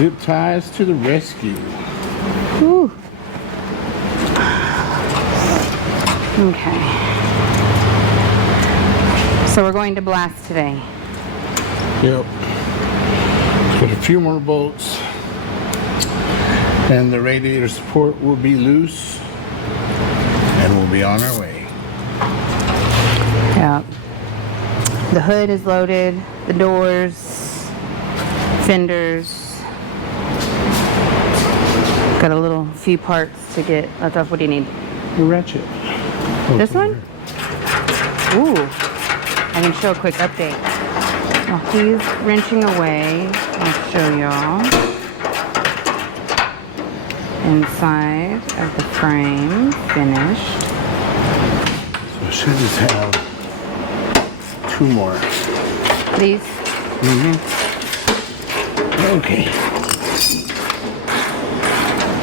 Zip ties to the rescue. Whew. Okay. So we're going to blast today. Yep. Got a few more bolts. And the radiator support will be loose. And we'll be on our way. Yeah. The hood is loaded. The doors, fenders. Got a little few parts to get left off. What do you need? The ratchet. This one? Ooh. I can show a quick update. While he's wrenching away, I'll show y'all. Inside of the frame, finished. So I should just have 2 more. Please. Okay.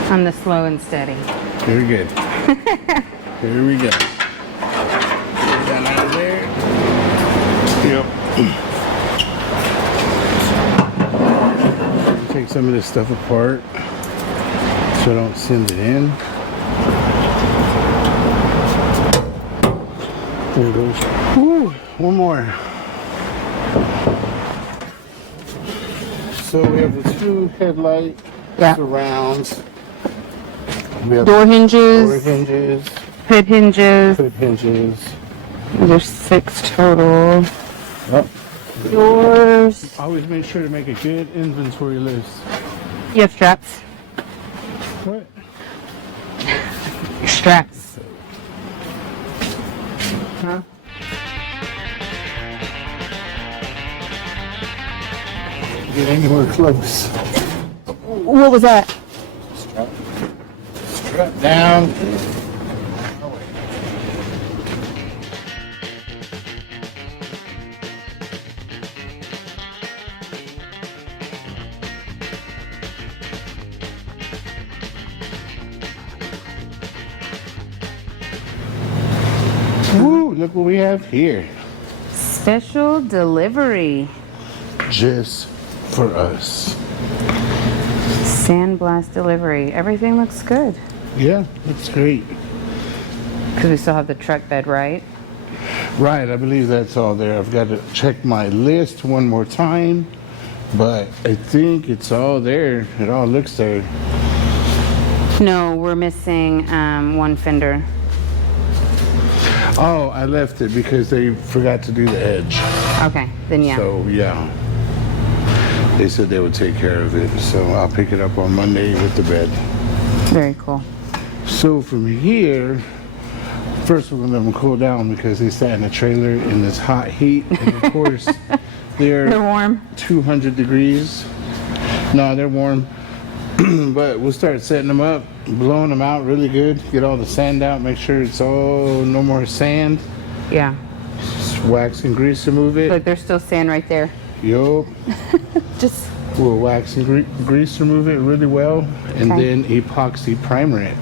I'm the slow and steady. Very good. Here we go. Put that out of there. Yep. Take some of this stuff apart so I don't send it in. There it goes. Woo, one more. So we have the 2 headlight surrounds. We have Door hinges, hood hinges. hinges. There's 6 total. Yep. Doors. Always make sure to make a good inventory list. You have straps. What? Straps. Huh? Get anywhere close. What was that? Strap down. Woo, look what we have here. Special delivery. Just for us. Sandblast delivery. Everything looks good. Yeah, that's great. Because we still have the truck bed, right? Right, I believe that's all there. I've got to check my list one more time, but I think it's all there. It all looks there. No, we're missing one fender. Oh, I left it because they forgot to do the edge. Okay, then yeah. So, yeah. They said they would take care of it, so I'll pick it up on Monday with the bed. Very cool. So from here, first we're gonna let them cool down because they sat in a trailer in this hot heat, and of course they're warm. 200 degrees. No, they're warm. But we'll start setting them up, blowing them out really good, get all the sand out, make sure it's all no more sand. Yeah. Just wax and grease remove it. Look, there's still sand right there. Yup. Just We'll wax and grease remove it really well, and then epoxy primer it.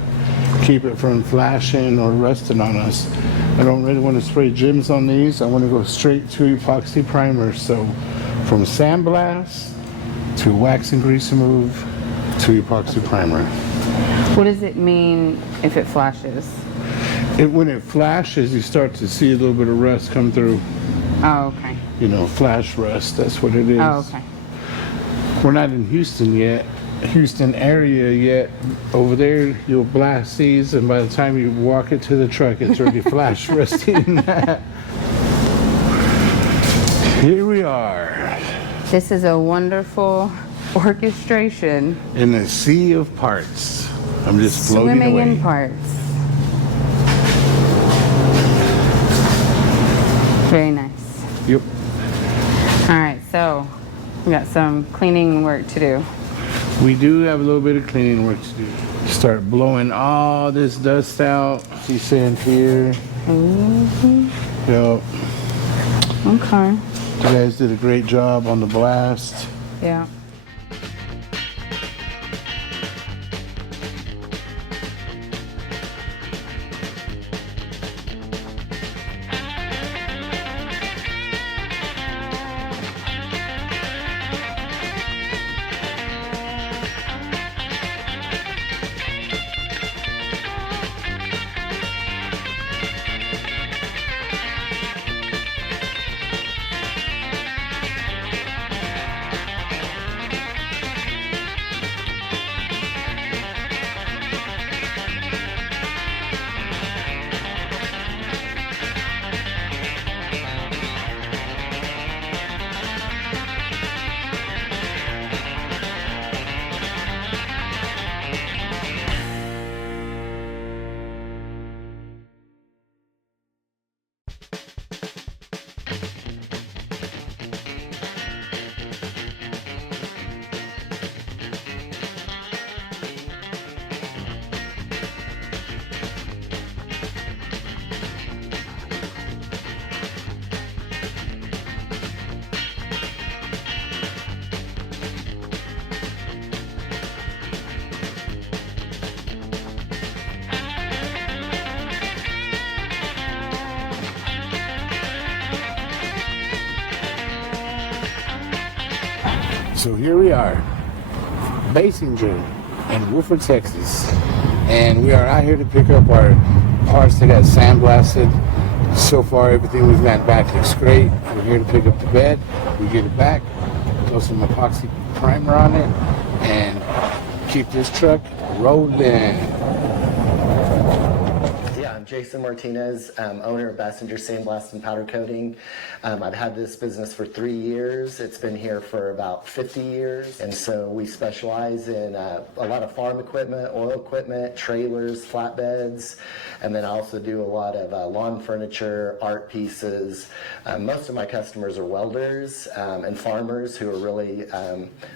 Keep it from flashing or rusting on us. I don't really want to spray gems on these. I want to go straight to epoxy primer. So from sandblast to wax and grease remove to epoxy primer. what does it mean if it flashes? When it flashes, you start to see a little bit of rust come through. Oh, okay. You know, flash rust, that's what it is. Oh, okay. We're not in Houston yet, Houston area yet. Over there, you'll blast these, and by the time you walk it to the truck, it's already flash rusting. Here we are. This is a wonderful orchestration. In a sea of parts. I'm just floating Swimming away. in parts. Very nice. Yep. All right, so we got some cleaning work to do. We do have a little bit of cleaning work to do. Start blowing all this dust out. See sand here. Yep. Okay. You guys did a great job on the blast. Yeah. So here we are, Basinger in Woodford, Texas, and we are out here to pick up our parts that got sandblasted. So far, everything we've got back looks great. We're here to pick up the bed. We get it back, throw some epoxy primer on it, and keep this truck rolling. I'm Jason Martinez, owner of Basinger Sandblast and Powder Coating. I've had this business for 3 years. It's been here for about 50 years. And so we specialize in a lot of farm equipment, oil equipment, trailers, flatbeds, and then I also do a lot of lawn furniture, art pieces. Most of my customers are welders and farmers who are really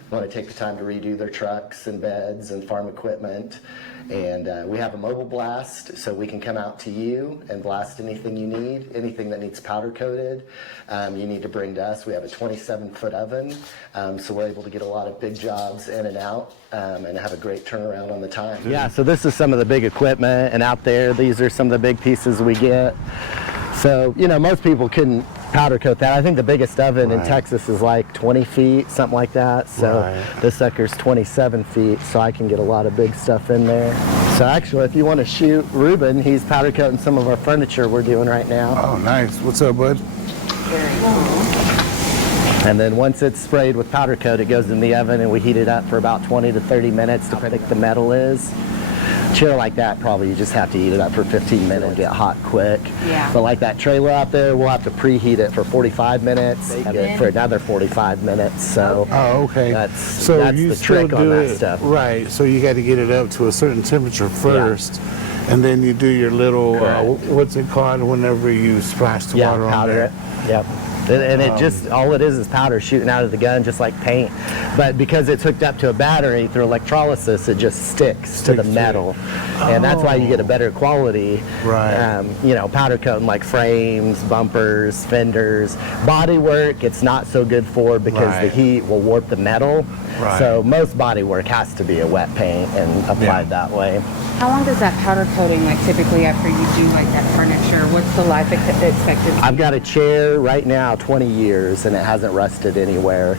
want to take the time to redo their trucks and beds and farm equipment. And we have a mobile blast, so we can come out to you and blast anything you need, anything that needs powder coated. You need to bring to us. We have a 27-foot oven, so we're able to get a lot of big jobs in and out and have a great turnaround on the time. Yeah, so this is some of the big equipment, and out there, these are some of the big pieces we get. So, you know, most people couldn't powder coat that. I think the biggest oven in Texas is like 20 feet, something like that. So this sucker's 27 feet, so I can get a lot of big stuff in there. So actually, if you want to shoot Ruben, he's powder coating some of our furniture we're doing right now. Oh, nice. What's up, bud? Very cool. And then once it's sprayed with powder coat, it goes in the oven and we heat it up for about 20 to 30 minutes, depending on the metal is. Chill like that, probably you just have to heat it up for 15 minutes. It'll get hot quick. Yeah. But like that trailer out there, we'll have to preheat it for 45 minutes and then for another 45 minutes. So Oh, okay. that's you the still trick on do that it, stuff. right? So you got to get it up to a certain temperature first, and then you do your little what's it called whenever you splash the water on powder there? it. Yep. And it just, all it is powder shooting out of the gun, just like paint. But because it's hooked up to a battery through electrolysis, it just sticks to the metal. And that's why you get a better quality, you know, powder coating like frames, bumpers, fenders. Body work, it's not so good for because the heat will warp the metal. So most body work has to be a wet paint and applied that way. How long does that powder coating, like typically after you do like that furniture, what's the life expectancy? I've got a chair right now 20 years and it hasn't rusted anywhere.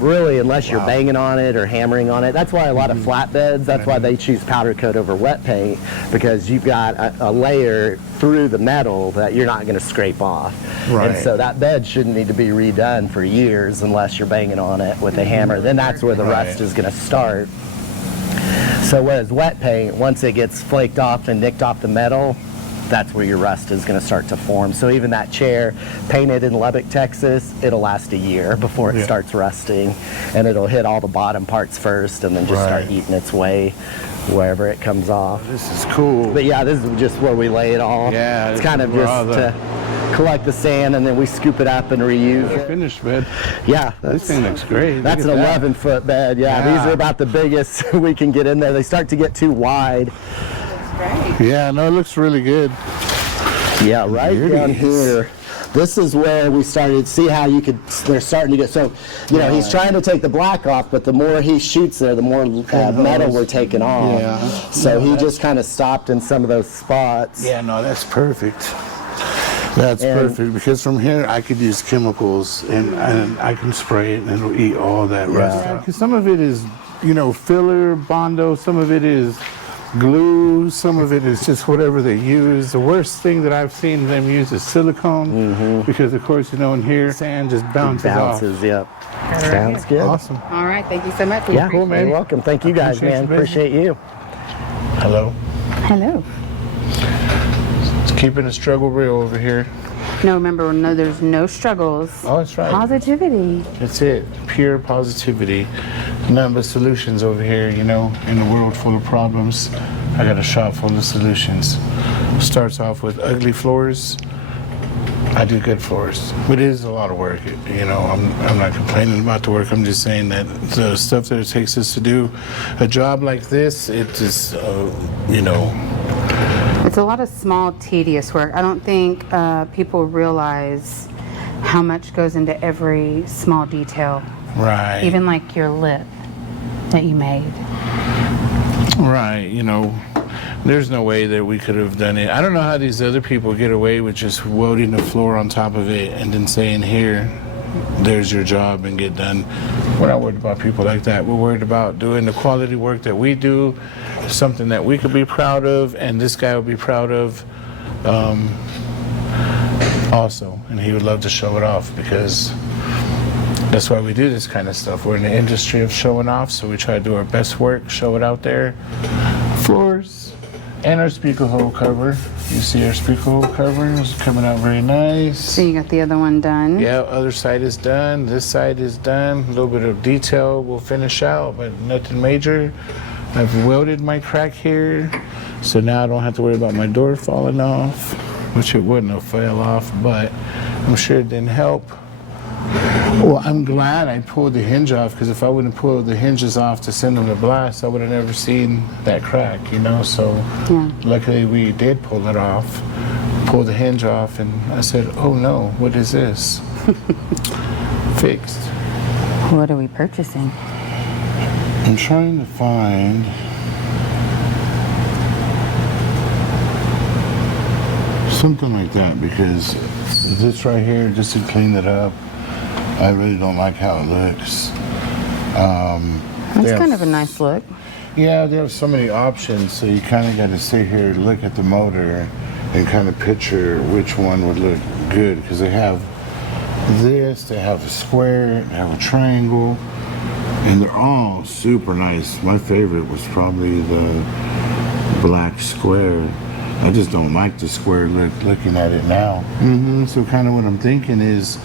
Really, unless you're banging on it or hammering on it. That's why a lot of flatbeds, that's why they choose powder coat over wet paint, because you've got a layer through the metal that you're not going to scrape off. And so that bed shouldn't need to be redone for years unless you're banging on it with a hammer. Then that's where the rust is going to start. So whereas wet paint, once it gets flaked off and nicked off the metal, that's where your rust is going to start to form. So even that chair, painted in Lubbock, Texas, it'll last a year before it starts rusting, and it'll hit all the bottom parts first and then just start eating its way wherever it comes off. This is cool. But yeah, this is just where we lay it all. Yeah, it's kind of just to collect the sand and then we scoop it up and reuse it. Finished bed. Yeah, This thing looks great. that's an 11-foot bed. Yeah, these are about the biggest we can get in there. They start to get too wide. Great. Yeah, no, it looks really good. Yeah, right down here. This is where we started, see how you could, they're starting to get, so, you know, he's trying to take the black off, but the more he shoots there, the more metal we're taking off. Yeah. So he just kind of stopped in some of those spots. Yeah, no, that's perfect. That's perfect, because from here I could use chemicals and I can spray it and it'll eat all that rust out. 'Cause some of it is, you know, filler, Bondo, some of it is glue, some of it is just whatever they use. The worst thing that I've seen them use is silicone, because of course, you know, in here sand just bounces off. Yep. Sounds good. Awesome. All right, thank you so much. Yeah, Cool, man. You're welcome. Thank you guys, Appreciate man. you, baby. Appreciate you. Hello. Hello. It's keeping the struggle real over here. No, remember, no, there's no struggles. Oh, that's right. Positivity. That's it. Pure positivity. None but solutions over here, you know, in a world full of problems. I got a shop full of solutions. Starts off with ugly floors. I do good floors. But it is a lot of work. You know, I'm not complaining about the work. I'm just saying that the stuff that it takes us to do a job like this, it just, you know. It's a lot of small, tedious work. I don't think people realize how much goes into every small detail. Right. Even like your lip that you made. Right, you know, there's no way that we could have done it. I don't know how these other people get away with just welding the floor on top of it and then saying here, there's your job and get done. We're not worried about people like that. We're worried about doing the quality work that we do, something that we could be proud of, and this guy would be proud of also. And he would love to show it off, because that's why we do this kind of stuff. We're in the industry of showing off, so we try to do our best work, show it out there. Floors and our speaker hole cover. You see our speaker hole cover is coming out very nice. So you got the other one done? Yeah, other side is done. This side is done. A little bit of detail will finish out, but nothing major. I've welded my crack here, so now I don't have to worry about my door falling off, which it wouldn't have fell off, but I'm sure it didn't help. Well, I'm glad I pulled the hinge off, because if I wouldn't pull the hinges off to send them to blast, I would have never seen that crack, you know? So Yeah. luckily we did pull it off, pull the hinge off, and I said, oh no, what is this? Fixed. What are we purchasing? I'm trying to find something like that, because this right here, just to clean it up, I really don't like how it looks. That's kind of a nice look. Yeah, they have so many options, so you kind of got to sit here, look at the motor, and kind of picture which one would look good, because they have this, they have a square, they have a triangle, and they're all super nice. My favorite was probably the black square. I just don't like the square look looking at it now. So kind of what I'm thinking is,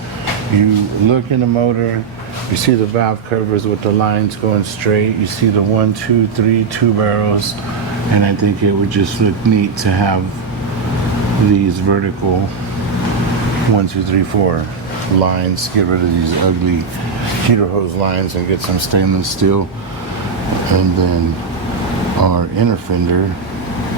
you look in the motor, you see the valve covers with the lines going straight, you see the 1, 2, 3, 2 barrels, and I think it would just look neat to have these vertical 1, 2, 3, 4 lines, get rid of these ugly heater hose lines and get some stainless steel. And then our inner fender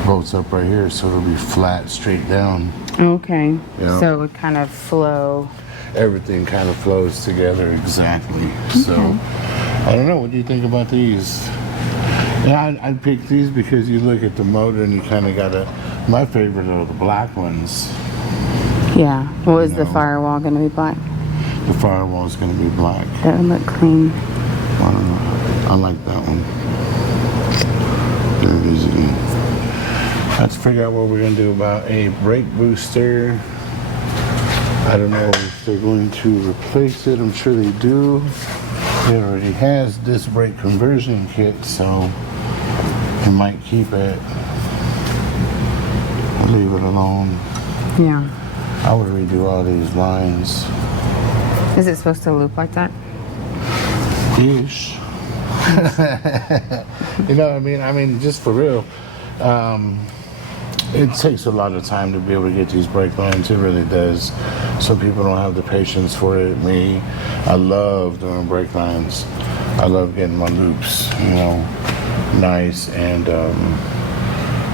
bolts up right here, so it'll be flat straight down. Okay. Yeah. So it would kind of flow. Everything kind of flows together exactly. So I don't know, what do you think about these? Yeah, I'd pick these because you look at the motor and you kind of gotta, my favorite are the black ones. Yeah. Well, is the No. firewall going to be black? The firewall is going to be black. That would look clean. I don't know, I like that one. There it is again. Let's figure out what we're going to do about a brake booster. I don't know if they're going to replace it. I'm sure they do. It already has this brake conversion kit, so you might keep it or leave it alone. Yeah. I would redo all these lines. Is it supposed to loop like that? Ish. You know what I mean? I mean, just for real. It takes a lot of time to be able to get these brake lines. It really does. Some people don't have the patience for it. Me, I love doing brake lines. I love getting my loops, you know, nice. And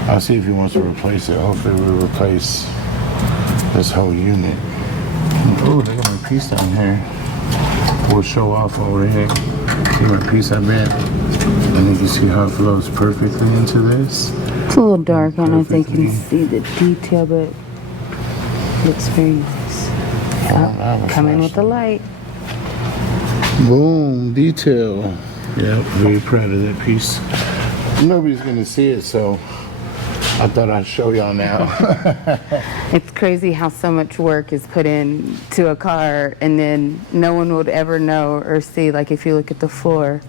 I'll see if he wants to replace it. Hopefully we'll replace this whole unit. Oh, they got my piece down here. We'll show off over here. See my piece I bent. And you can see how it flows perfectly into this. It's a little dark. I don't know if they can see the detail, but it looks very nice. Oh, come in with the light. Boom, detail. Yep, very proud of that piece. Nobody's gonna see it, so I thought I'd show y'all now. It's crazy how so much work is put into a car, and then no one would ever know or see. Like if you look at the floor,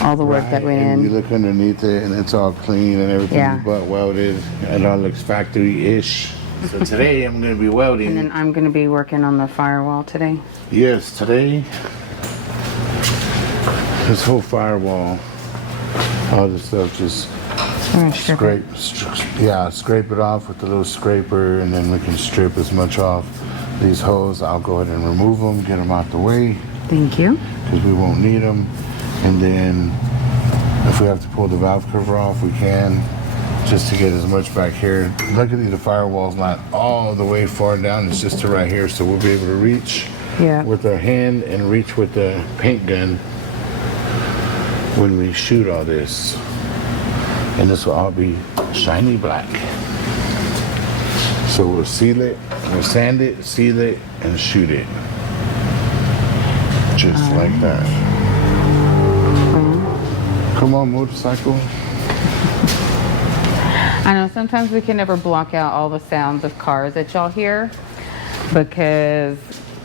all the work that went and you in. look underneath it and it's all clean and everything Yeah. butt welded. It all looks factory-ish. So today I'm gonna be welding. And then I'm going to be working on the firewall today. Yes, today, this whole firewall, all the stuff just We're gonna strip it. scrape it off with the little scraper, and then we can strip as much off these holes. I'll go ahead and remove them, get them out the way, Thank you. because we won't need them. And then if we have to pull the valve cover off, we can, just to get as much back here. Luckily the firewall's not all the way far down, it's just to right here, so we'll be able to reach Yeah. with our hand and reach with the paint gun when we shoot all this. And this will all be shiny black. So we'll seal it, we'll sand it, seal it, and shoot it. Just like that. Come on, motorcycle. I know sometimes we can never block out all the sounds of cars that y'all hear, because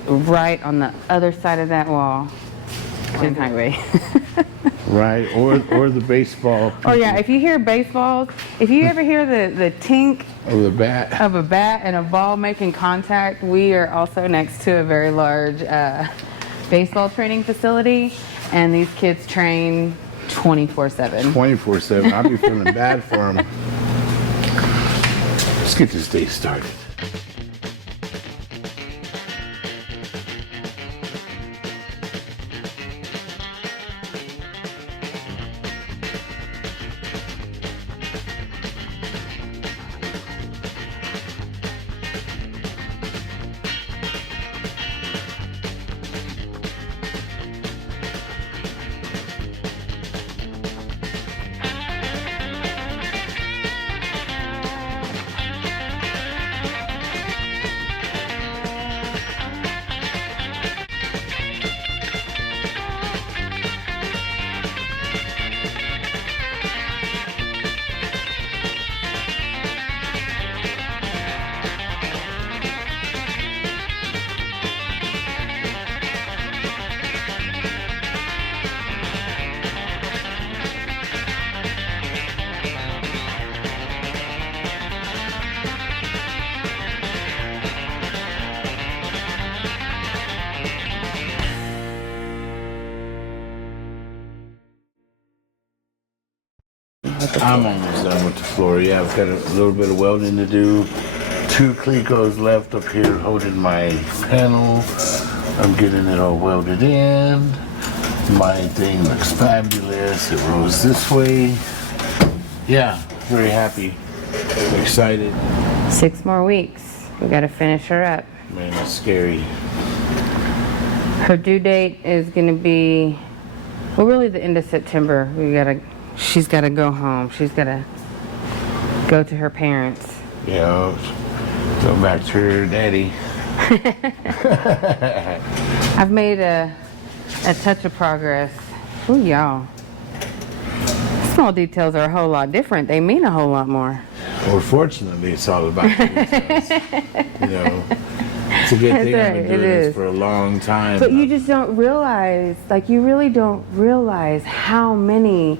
right on the other side of that wall is highway. Right, or the baseball. Oh yeah, if you hear baseballs, if you ever hear the tink Or the bat. of a bat and a ball making contact, we are also next to a very large baseball training facility, and these kids train 24/7. 24/7. I'll be feeling bad for him. Let's get this day started. I'm almost done with the floor. Yeah, I've got a little bit of welding to do. 2 clecos left up here holding my panel. I'm getting it all welded in. My thing looks fabulous. It rolls this way. Yeah, very happy. Excited. 6 more weeks. We got to finish her up. Man, that's scary. Her due date is going to be, well, really the end of September. She's got to go home. She's got to go to her parents. Yeah, go back to her daddy. I've made a touch of progress. Ooh, y'all. Small details are a whole lot different. They mean a whole lot more. Well, fortunately, it's all about the details. You know, it's a good thing I've been doing this for a long time. But you just don't realize, like, you really don't realize how many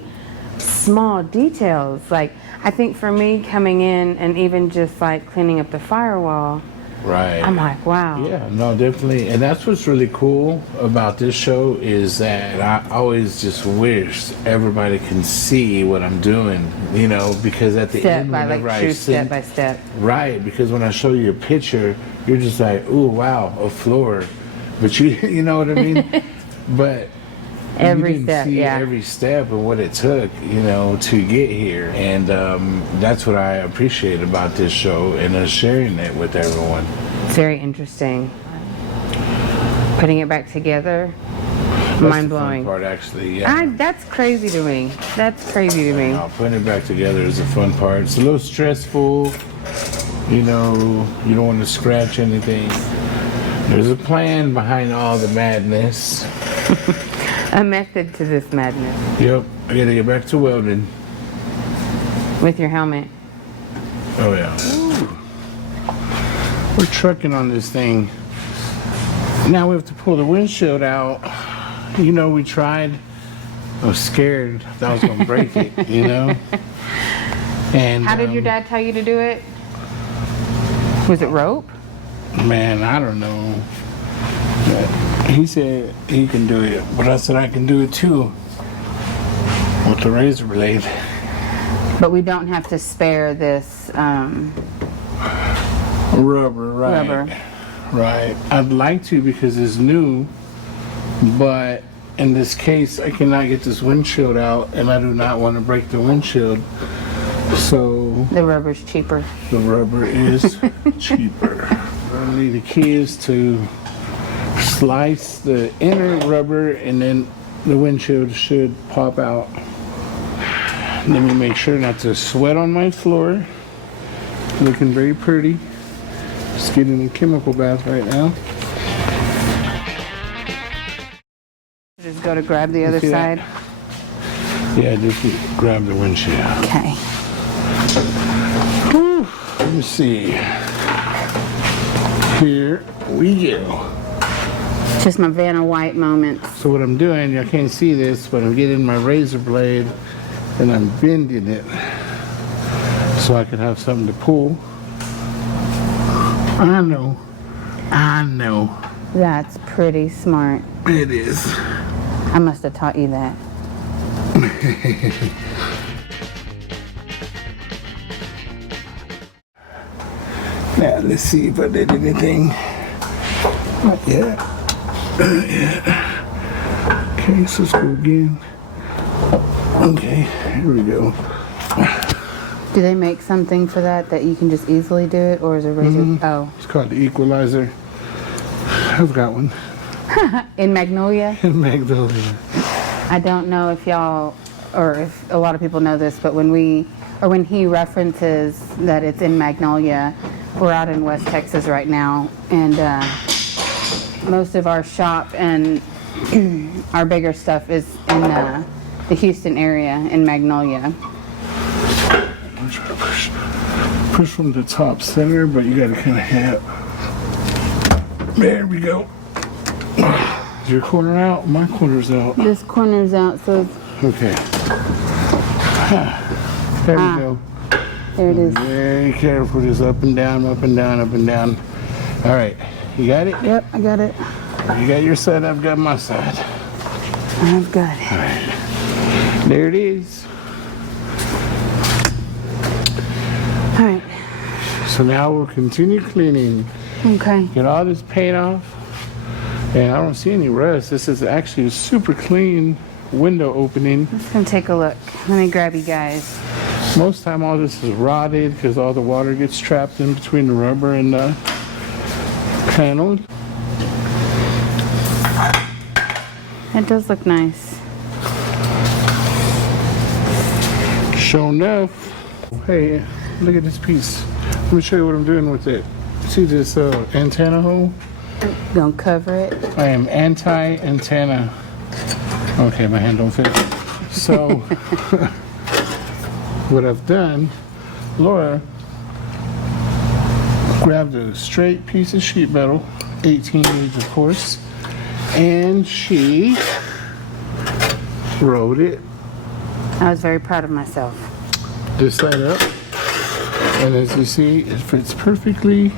small details. Like, I think for me coming in and even just like cleaning up the firewall, right, I'm like, wow. Yeah, no, definitely. And that's what's really cool about this show is that I always just wish everybody can see what I'm doing, you know, because at the end, whenever I send, step by step. Right, because when I show you a picture, you're just like, ooh, wow, a floor. But you know what I mean? But every you didn't step, see yeah. every step and what it took, you know, to get here. And that's what I appreciate about this show and us sharing it with everyone. It's very interesting. Putting it back together, That's mind the fun blowing. part, actually. Yeah. That's crazy to me. That's crazy to me. Putting it back together is the fun part. It's a little stressful, you know. You don't want to scratch anything. There's a plan behind all the madness. A method to this madness. Yep, I gotta get back to welding. With your helmet. Oh yeah. Ooh. We're trucking on this thing. Now we have to pull the windshield out. You know, we tried. I was scared that I was gonna break it, you know? And How did your dad tell you to do it? Was it rope? Man, I don't know. He said he can do it, but I said I can do it too with the razor blade. But we don't have to spare this Rubber, right? rubber. Right. I'd like to because it's new, but in this case, I cannot get this windshield out, and I do not want to break the windshield. So The rubber's cheaper. the rubber is cheaper. Really, the key is to slice the inner rubber, and then the windshield should pop out. Let me make sure not to sweat on my floor. Looking very pretty. Just getting a chemical bath right now. Just go to grab the other see that? side. Yeah, just grab the windshield. Okay. Whew. Let me see. Here we go. Just my Vanna White moments. So what I'm doing, you can't see this, but I'm getting my razor blade and I'm bending it so I can have something to pull. I know. That's pretty smart. It is. I must have taught you that. Now let's see if I did anything. Not yet. Okay, so let's go again. Okay, here we go. Do they make something for that you can just easily do it, or is it razor? Oh, It's called the equalizer. I've got one. in Magnolia. In Magnolia. I don't know if y'all, or if a lot of people know this, but when he references that it's in Magnolia, we're out in West Texas right now, and most of our shop and our bigger stuff is in the Houston area in Magnolia. I'm trying to push from the top center, but you gotta kind of have. There we go. Is your corner out? My corner's out. This corner's out, so Okay. There we go. there it is. Very careful, just up and down, up and down, up and down. All right, you got it? Yep, I got it. You got your side, I've got my side. I've got it. All right, there it is. All right. So now we'll continue cleaning. Okay. Get all this paint off. And I don't see any rust. This is actually a super clean window opening. Let's go take a look. Let me grab you guys. Most time all this is rotted because all the water gets trapped in between the rubber and the panel. It does look nice. Sure enough. Hey, look at this piece. Let me show you what I'm doing with it. See this antenna hole? Gonna cover it. I am anti-antenna. Okay, my hand don't fit. So, what I've done, Laura grabbed a straight piece of sheet metal, 18 gauge of course, and she wrote it I was very proud of myself. this side up. And as you see, it fits perfectly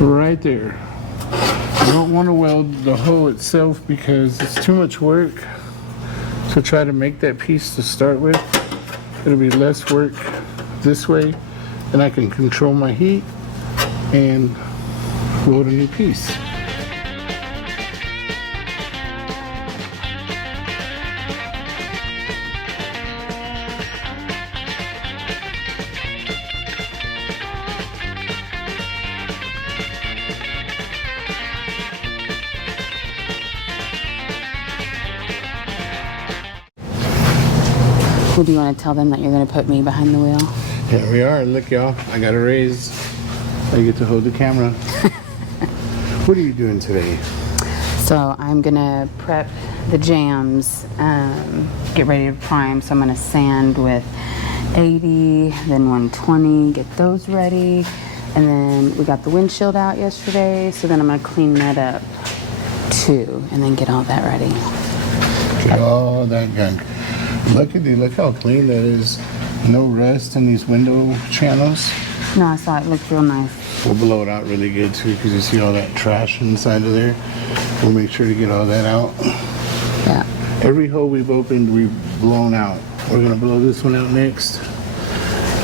right there. You don't want to weld the hole itself because it's too much work to try to make that piece to start with. It'll be less work this way, and I can control my heat and weld a new piece. Well, do you want to tell them that you're going to put me behind the wheel? Here we are. Look, y'all. I got a raise. I get to hold the camera. What are you doing today? So I'm going to prep the jams, get ready to prime. So I'm going to sand with 80, then 120, get those ready. And then we got the windshield out yesterday, so then I'm going to clean that up too, and then get all that ready. Get all that gunk. Look how clean that is. No rust in these window channels. No, I saw it looked real nice. We'll blow it out really good too because you see all that trash inside of there. We'll make sure to get all that out. Yeah. Every hole we've opened, we've blown out. We're gonna blow this one out next.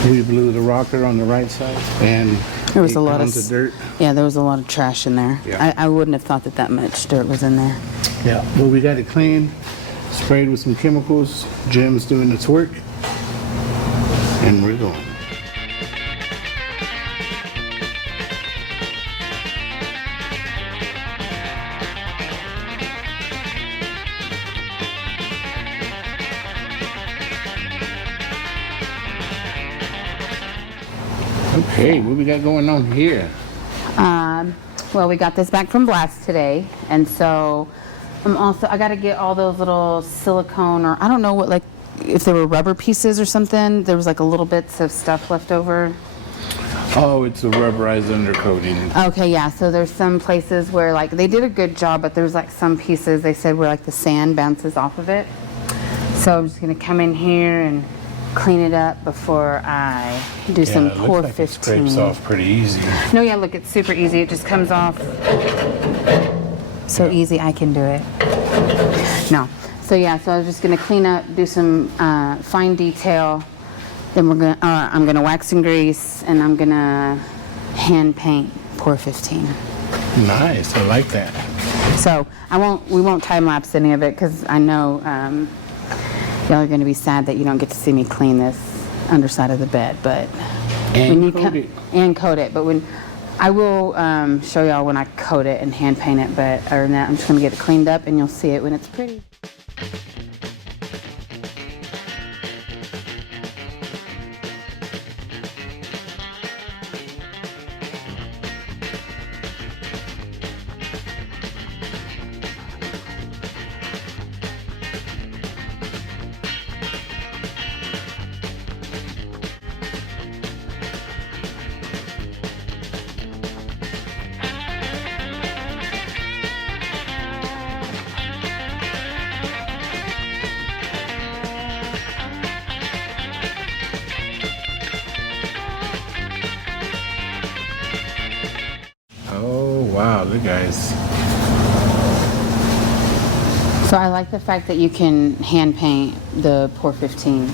We blew the rocker on the right side, and There was 8 a lot of pounds dirt. Yeah, there was a lot of trash in there. Yeah. I wouldn't have thought that much dirt was in there. Yeah, well, we got it cleaned, sprayed with some chemicals. Jim's doing its work, and we're going. Okay, what we got going on here? Well, we got this back from Blast today, and so I got to get all those little silicone, or I don't know what, like if there were rubber pieces or something. There was like a little bits of stuff left over. Oh, it's a rubberized undercoating. Okay, yeah. So there's some places where like they did a good job, but there's like some pieces they said where like the sand bounces off of it. So I'm just gonna come in here and clean it up before I do some it looks POR-15. like it scrapes off pretty easy. No, yeah, look, it's super easy. It just comes off so easy. I can do it. No. So yeah, so I was just gonna clean up, do some fine detail. Then I'm gonna wax and grease, and I'm gonna hand paint POR-15. Nice, I like that. So we won't time lapse any of it because I know y'all are gonna be sad that you don't get to see me clean this underside of the bed, but And coat it. and coat it. But when I will show y'all when I coat it and hand paint it. But other than that, I'm just gonna get it cleaned up, and you'll see it when it's pretty. Oh, wow, look guys. So I like the fact that you can hand paint the POR-15.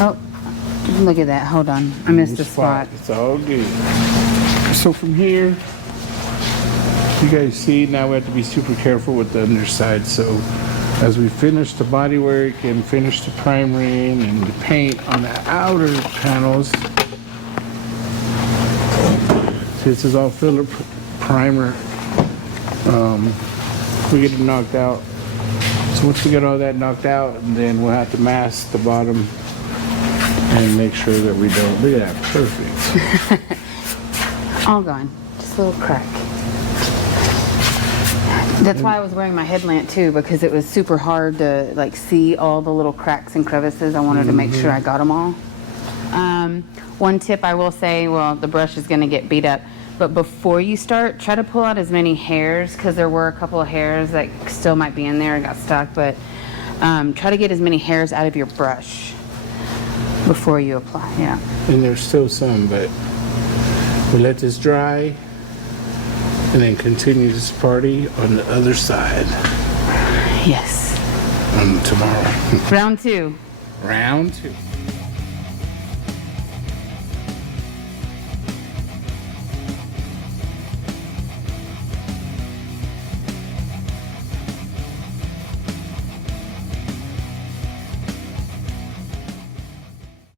Oh, look at that. Hold on. I missed a spot. It's all good. So from here, you guys see, now we have to be super careful with the underside. So as we finish the bodywork and finish the primering and the paint on the outer panels, this is all filler primer. We get it knocked out. So once we get all that knocked out, then we'll have to mask the bottom and make sure that we don't. Look at that, perfect. All gone. Just a little crack. That's why I was wearing my headlamp too, because it was super hard to like see all the little cracks and crevices. I wanted to make sure I got them all. One tip I will say, well, the brush is going to get beat up, but before you start, try to pull out as many hairs, because there were a couple of hairs that still might be in there and got stuck, but try to get as many hairs out of your brush before you apply. Yeah. And there's still some, but we let this dry and then continue this party on the other side Yes. tomorrow. Round two. Round two.